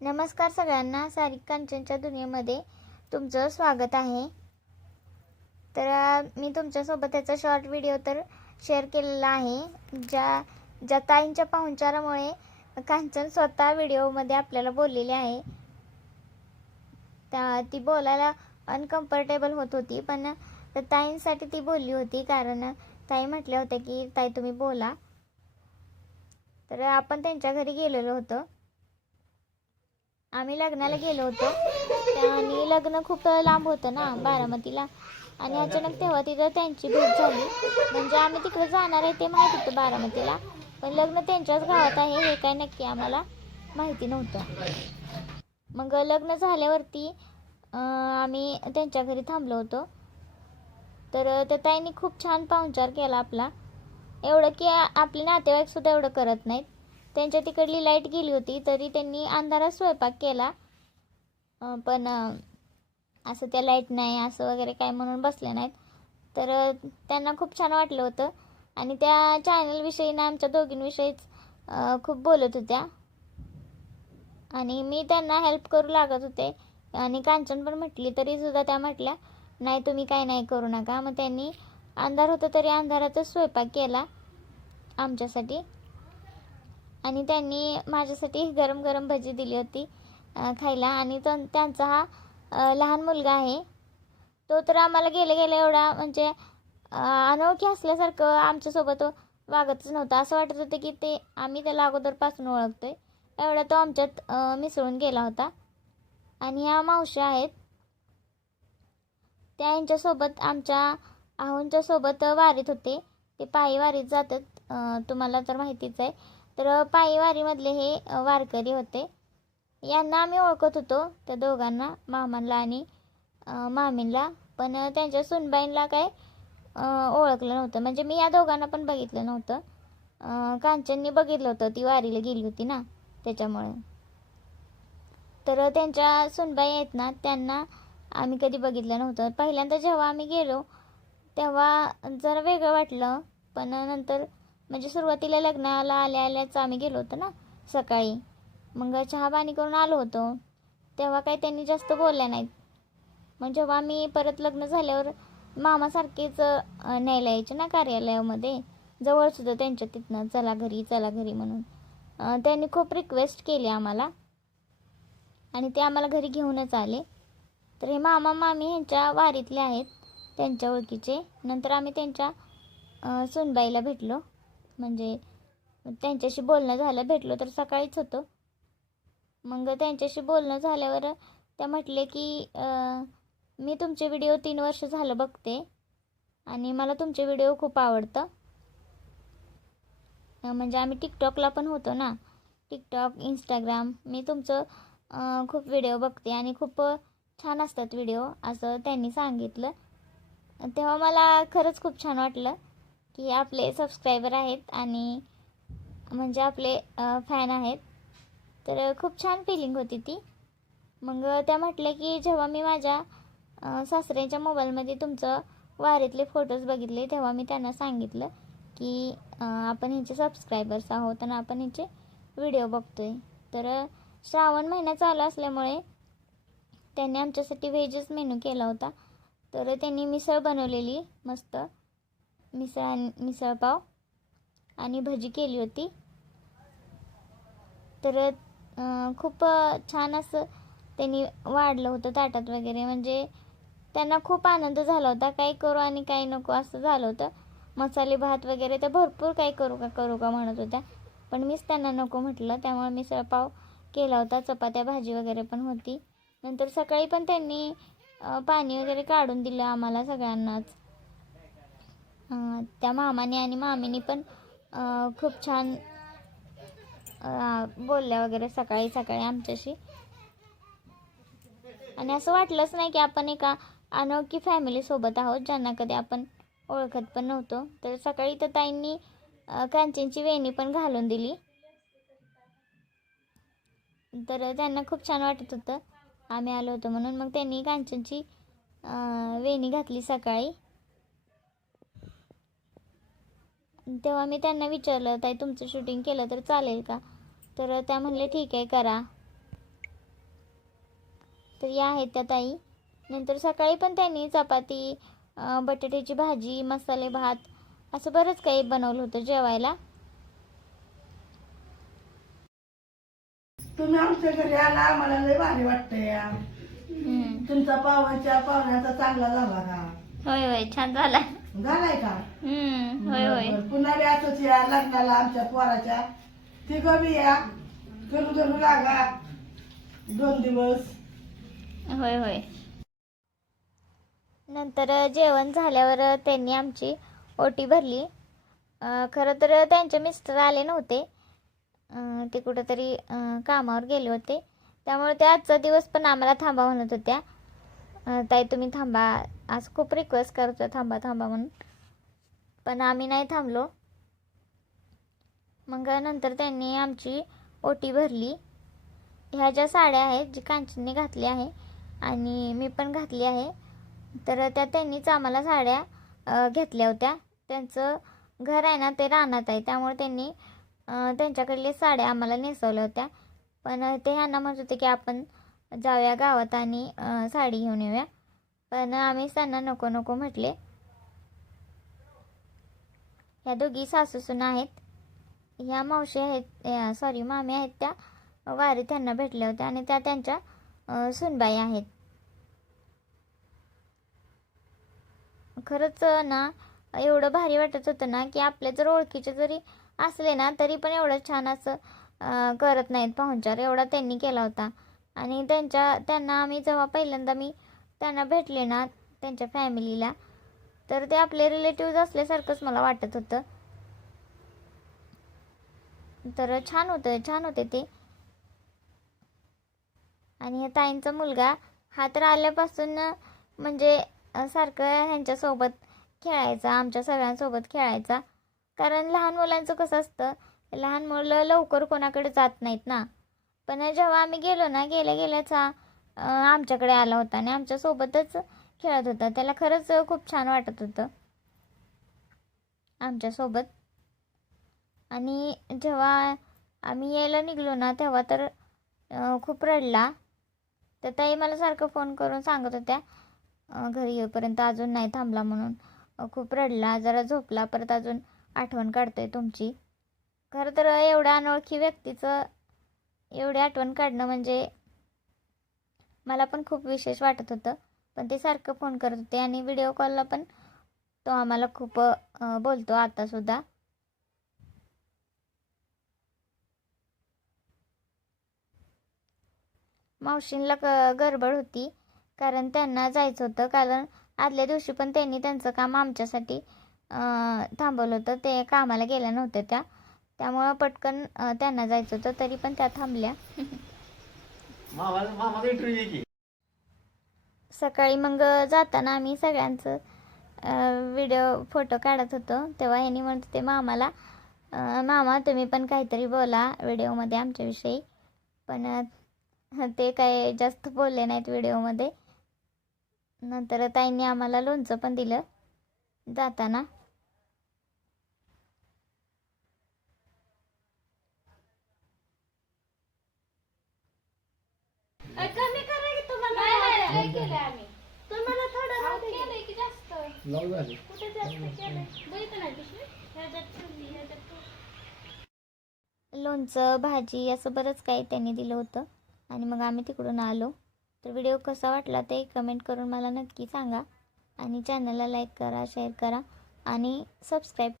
नमस्कार सगळ्यांना सारिक कांचनच्या दुनियेमध्ये तुमचं स्वागत आहे. तर मी तुमच्यासोबत त्याचा शॉर्ट व्हिडिओ तर शेअर केलेला आहे. ज्या ज्या ताईंच्या पाहुणचारामुळे कांचन स्वतः व्हिडिओमध्ये आपल्याला बोललेली आहे. त्या ती बोलायला अनकम्फर्टेबल होत होती पण ताईंसाठी ती बोलली होती कारण ताई म्हटल्या होत्या की ताई तुम्ही बोला. तर आपण त्यांच्या घरी गेलेलो होतो. आम्ही लग्नाला गेलो होतो. आणि लग्न खूप लांब होतं ना बारामतीला. आणि अचानक तेव्हा तिथं त्यांची भेट झाली. म्हणजे आम्ही तिकडे जाणार आहे ते माहीत होतं बारामतीला. पण लग्न त्यांच्याच गावात आहे हे काय नक्की आम्हाला माहिती नव्हतं. मग लग्न झाल्यावरती आम्ही त्यांच्या घरी थांबलो होतो. तर त्या ताईंनी खूप छान पाहुणचार केला आपला. एवढं की आपले नातेवाईकसुद्धा एवढं करत नाहीत. त्यांच्या तिकडली लाइट गेली होती तरी त्यांनी अंधारात स्वयंपाक केला. पण असं त्या लाइट नाही असं वगैरे काय म्हणून बसले नाहीत. तर त्यांना खूप छान वाटलं होतं. आणि त्या चॅनलविषयी ना आमच्या दोघींविषयीच खूप बोलत होत्या. आणि मी त्यांना हेल्प करू लागत होते. आणि कांचन पण म्हटली तरीसुद्धा त्या म्हटल्या नाही तुम्ही काय नाही करू नका. मग त्यांनी अंधार होतं तरी अंधारातच स्वयंपाक केला आमच्यासाठी. आणि त्यांनी माझ्यासाठी गरम गरम भजी दिली होती खायला. आणि तो त्यांचा हा लहान मुलगा आहे. तो तर आम्हाला गेले गेले एवढा म्हणजे अनोळखी असल्यासारखं आमच्यासोबत वागतच नव्हता. असं वाटत होतं की ते आम्ही त्याला अगोदरपासून ओळखतोय. एवढा तो आमच्यात मिसळून गेला होता. आणि ह्या मावशी आहेत. त्या यांच्यासोबत आमच्या आहोंच्यासोबत वारीत होते. ते पायी वारीत जातात. तुम्हाला तर माहितीच आहे. तर पायी वारीमधले हे वारकरी होते. यांना आम्ही ओळखत होतो त्या दोघांना मामांना आणि मामींला. पण त्यांच्या सुनबाईंना काय ओळखलं नव्हतं. म्हणजे मी या दोघांना पण बघितलं नव्हतं. कांचननी बघितलं होतं ती वारीला गेली होती ना त्याच्यामुळे. तर त्यांच्या सुनबाई आहेत ना त्यांना आम्ही कधी बघितलं नव्हतं. पहिल्यांदा जेव्हा आम्ही गेलो तेव्हा जरा वेगळं वाटलं. पण नंतर म्हणजे सुरुवातीला लग्नाला आल्या आल्याच आम्ही गेलो होतो ना सकाळी. मग चहा पाणी करून आलो होतो. तेव्हा काही त्यांनी जास्त बोलल्या नाहीत. मग जेव्हा आम्ही परत लग्न झाल्यावर मामासारखेच न्यायला यायचे ना कार्यालयामध्ये जवळसुद्धा त्यांच्या तिथनं चला घरी चला घरी म्हणून. त्यांनी खूप रिक्वेस्ट केली आम्हाला. आणि ते आम्हाला घरी घेऊनच आले. तर हे मामा मामी ह्यांच्या वारीतले आहेत त्यांच्या ओळखीचे. नंतर आम्ही त्यांच्या सुनबाईला भेटलो. म्हणजे त्यांच्याशी बोलणं झालं भेटलो तर सकाळीच होतो. मग त्यांच्याशी बोलणं झाल्यावर त्या म्हटले की मी तुमचे व्हिडिओ तीन वर्ष झालं बघते आणि मला तुमचे व्हिडिओ खूप आवडतं. म्हणजे आम्ही टिकटॉकला पण होतो ना. टिकटॉक इंस्टाग्राम मी तुमचं खूप व्हिडिओ बघते आणि खूप छान असतात व्हिडिओ असं त्यांनी सांगितलं. तेव्हा मला खरंच खूप छान वाटलं. की आपले सबस्क्रायबर आहेत आणि म्हणजे आपले फॅन आहेत. तर खूप छान फिलिंग होती ती. मग त्या म्हटल्या की जेव्हा मी माझ्या सासऱ्यांच्या मोबाईलमध्ये तुमचं वारीतले फोटोज बघितले तेव्हा मी त्यांना सांगितलं की आपण ह्यांचे सबस्क्रायबर्स आहोत आणि आपण ह्यांचे व्हिडिओ बघतोय. तर श्रावण महिना चालू असल्यामुळे त्यांनी आमच्यासाठी व्हेजच मेनू केला होता. तर त्यांनी मिसळ बनवलेली मस्त. मिसळ मिसळपाव आणि भजी केली होती. तर खूप छान असं त्यांनी वाढलं होतं ताटात वगैरे. म्हणजे त्यांना खूप आनंद झाला होता. काही करू आणि काही नको असं झालं होतं. मसाले भात वगैरे त्या भरपूर काही करू का करू का म्हणत होत्या. पण मीच त्यांना नको म्हटलं. त्यामुळे मिसळपाव केला होता. चपात्या भाजी वगैरे पण होती. नंतर सकाळी पण त्यांनी पाणी वगैरे काढून दिलं आम्हाला सगळ्यांनाच. त्या मामाने आणि मामीने पण खूप छान बोलल्या वगैरे सकाळी सकाळी आमच्याशी. आणि असं वाटलंच नाही की आपण एका अनोळखी फॅमिलीसोबत आहोत ज्यांना कधी आपण ओळखत पण नव्हतो. तर सकाळी तर ताईंनी कांचींची वेणी पण घालून दिली. तर त्यांना खूप छान वाटत होतं. आम्ही आलो होतो म्हणून मग त्यांनी कांचनची वेणी घातली सकाळी. तेव्हा मी त्यांना विचारलं ताई तुमचं शूटिंग केलं तर चालेल का? तर त्या म्हणले ठीक आहे करा. तर या आहेत त्या ताई. नंतर सकाळी पण त्यांनी चपाती बटाट्याची भाजी मसाले भात असं बरंच काही बनवलं होतं जेवायला. तुम्ही आमच्या घरी आला आम्हाला लय भारी वाटतंय या. तुमचा पाहुण्याच्या पाहुण्याचा चांगला झाला का? होय होय छान झाला. झालाय का? हम्म, होय होय. बरं, पुन्हा बी असंच या लग्नाला आमच्या पोराच्या. ती बी या. करू धरू लागा. दोन दिवस. होय होय. नंतर जेवण झाल्यावर त्यांनी आमची ओटी भरली. अं, खरं तर त्यांचे मिस्टर आले नव्हते. अं, ते कुठंतरी अं, कामावर गेले होते. त्यामुळे ते आजचा दिवस पण आम्हाला थांबा म्हणत होत्या. अं, ताई तुम्ही थांबा. आज खूप रिक्वेस्ट करतो थांबा थांबा म्हणून. पण आम्ही नाही थांबलो. मग नंतर त्यांनी आमची ओटी भरली. ह्या ज्या साड्या आहेत जी कांचनने घातली आहे आणि मी पण घातली आहे तर त्या त्यांनीच आम्हाला साड्या घेतल्या होत्या. त्यांचं घर आहे ना ते रानात आहे. त्यामुळे त्यांनी त्यांच्याकडले साड्या आम्हाला नेसवल्या होत्या. पण ते ह्यांना म्हणत होते की आपण जाऊया गावात आणि साडी घेऊन येऊया. पण आम्ही त्यांना नको नको म्हटले. ह्या दोघी सासूसून आहेत. ह्या मावशी आहेत सॉरी मामी आहेत त्या वारी त्यांना भेटल्या होत्या आणि त्या त्यांच्या सुनबाई आहेत. खरंच ना एवढं भारी वाटत होतं ना की आपले जर ओळखीचे जरी असले ना तरी पण एवढं छान असं करत नाहीत पाहुणचार. एवढा त्यांनी केला होता. आणि त्यांच्या त्यांना आम्ही जेव्हा पहिल्यांदा मी त्यांना भेटले ना त्यांच्या फॅमिलीला तर ते आपले रिलेटिव्ज असल्यासारखंच मला वाटत होतं. तर छान होतं छान होते ते. आणि ह्या ताईंचा मुलगा हा तर आल्यापासून म्हणजे सारखं ह्यांच्यासोबत खेळायचा आमच्या सगळ्यांसोबत खेळायचा. कारण लहान मुलांचं कसं असतं लहान मुलं लवकर कोणाकडे जात नाहीत ना. पण जेव्हा आम्ही गेलो ना गेल्या गेल्याचा आमच्याकडे आला होता आणि आमच्यासोबतच खेळत होता. त्याला खरंच खूप छान वाटत होतं. आमच्यासोबत आणि जेव्हा आम्ही यायला निघलो ना तेव्हा तर खूप रडला. तर ताई मला सारखं फोन करून सांगत होत्या घरी येईपर्यंत अजून नाही थांबला म्हणून. खूप रडला जरा झोपला परत अजून आठवण काढतोय तुमची. खरं तर एवढ्या अनोळखी व्यक्तीचं एवढी आठवण काढणं म्हणजे मला पण खूप विशेष वाटत होतं. पण ते सारखं फोन करत होते आणि व्हिडिओ कॉलला पण तो आम्हाला खूप बोलतो आतासुद्धा मावशींला क गडबड होती. कारण त्यांना जायचं होतं. कारण आदल्या दिवशी पण त्यांनी त्यांचं काम आमच्यासाठी थांबवलं होतं. ते कामाला गेल्या नव्हत्या त्या. त्यामुळं पटकन त्यांना जायचं होतं. तरी पण त्या थांबल्या. मामा मामाचा इंटरव्ह्यू की. सकाळी मग जाताना आम्ही सगळ्यांचं व्हिडिओ फोटो काढत होतो. तेव्हा ह्यांनी म्हणत होते मामाला मामा तुम्ही पण काहीतरी बोला व्हिडिओमध्ये आमच्याविषयी. पण ते काय जास्त बोलले नाहीत व्हिडिओमध्ये नंतर ताईंनी आम्हाला लोणचं पण दिलं जाताना. कमी करा की तुम्हाला तुम्हाला थोडं राहू दे की. लावू झाले. कुठे जास्त बघितलं नाही पिशवी लोणचं भाजी असं बरंच काही त्यांनी दिलं होतं. आणि मग आम्ही तिकडून आलो. तर व्हिडिओ कसा वाटला ते कमेंट करून मला नक्की सांगा. आणि चॅनलला लाईक करा शेअर करा. आणि सबस्क्राईब